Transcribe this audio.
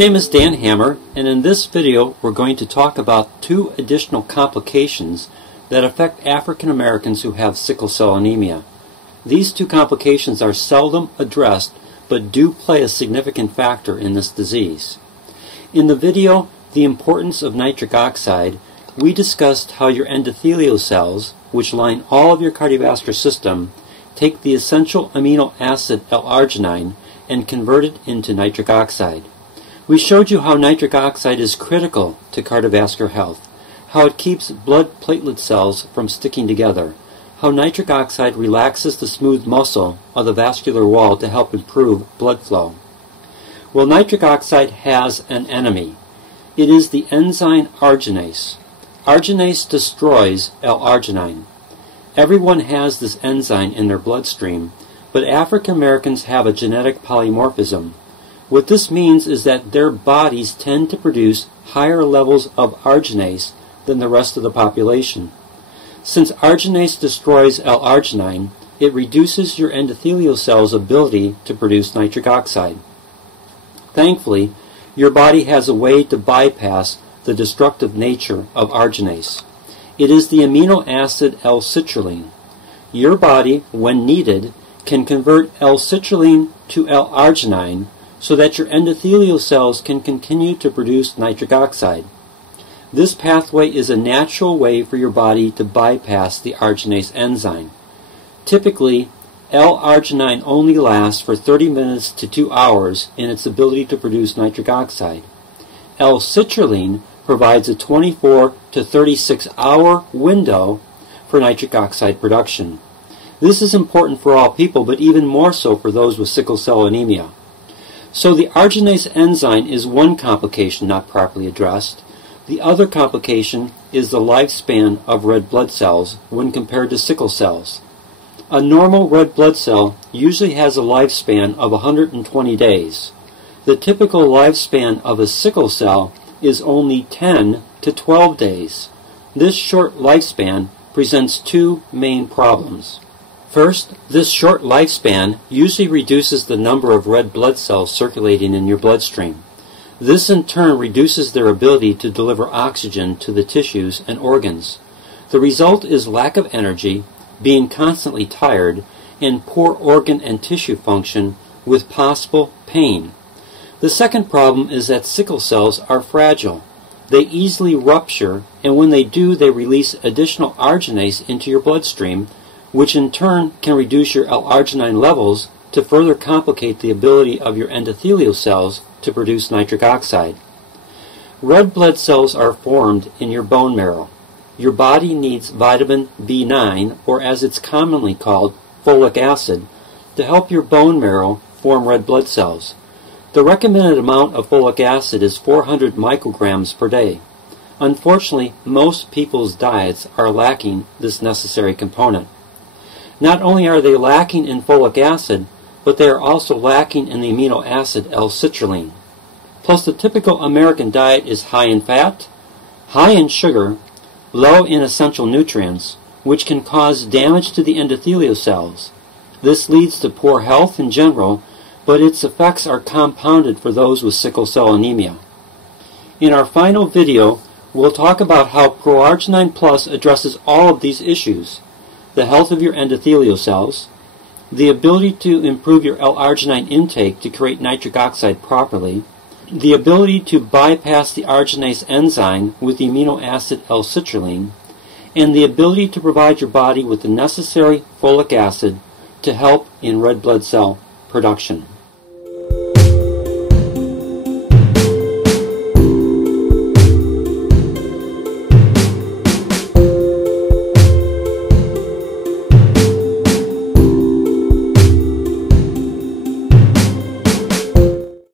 name is Dan Hammer, and in this video we're going to talk about two additional complications that affect African Americans who have sickle cell anemia. These two complications are seldom addressed but do play a significant factor in this disease. In the video, The Importance of Nitric Oxide, we discussed how your endothelial cells, which line all of your cardiovascular system, take the essential amino acid L-arginine and convert it into nitric oxide. We showed you how nitric oxide is critical to cardiovascular health, how it keeps blood platelet cells from sticking together, how nitric oxide relaxes the smooth muscle of the vascular wall to help improve blood flow. Well, nitric oxide has an enemy. It is the enzyme Arjun Ace. Arjun Ace destroys L-arginine. Everyone has this enzyme in their bloodstream, but African Americans have a genetic polymorphism. What this means is that their bodies tend to produce higher levels of Arjun Ace than the rest of the population. Since Arjun Ace destroys L-arginine, it reduces your endothelial cells' ability to produce nitric oxide. Thankfully, your body has a way to bypass the destructive nature of Arjun Ace. It is the amino acid Lcitrulline. Your body, when needed, can convert Lcitrulline to L-arginine so that your endothelial cells can continue to produce nitric oxide. This pathway is a natural way for your body to bypass the Arjun Ace enzyme. Typically, L-arginine only lasts for 30 minutes to 2 hours in its ability to produce nitric oxide. Lcitrulline provides a 24 to 36 hour window for nitric oxide production. This is important for all people, but even more so for those with sickle cell anemia. So the Arjun Ace enzyme is one complication not properly addressed. The other complication is the lifespan of red blood cells when compared to sickle cells. A normal red blood cell usually has a lifespan of 120 days. The typical lifespan of a sickle cell is only 10 to 12 days. This short lifespan presents two main problems. First, this short lifespan usually reduces the number of red blood cells circulating in your bloodstream. This in turn reduces their ability to deliver oxygen to the tissues and organs. The result is lack of energy, being constantly tired, and poor organ and tissue function with possible pain. The second problem is that sickle cells are fragile. They easily rupture, and when they do, they release additional Arjun Ace into your bloodstream, which in turn can reduce your L-arginine levels to further complicate the ability of your endothelial cells to produce nitric oxide. Red blood cells are formed in your bone marrow. Your body needs vitamin B9, or as it's commonly called, folic acid, to help your bone marrow form red blood cells. The recommended amount of folic acid is 400 micrograms per day. Unfortunately, most people's diets are lacking this necessary component. Not only are they lacking in folic acid, but they are also lacking in the amino acid Lcitrulline. Plus, the typical American diet is high in fat, high in sugar, low in essential nutrients, which can cause damage to the endothelial cells. This leads to poor health in general, but its effects are compounded for those with sickle cell anemia. In our final video, we'll talk about how ProArgi-9 Plus addresses all of these issues: the health of your endothelial cells, the ability to improve your L-arginine intake to create nitric oxide properly, the ability to bypass the Arjun Ace enzyme with the amino acid Lcitrulline, and the ability to provide your body with the necessary folic acid to help in red blood cell production.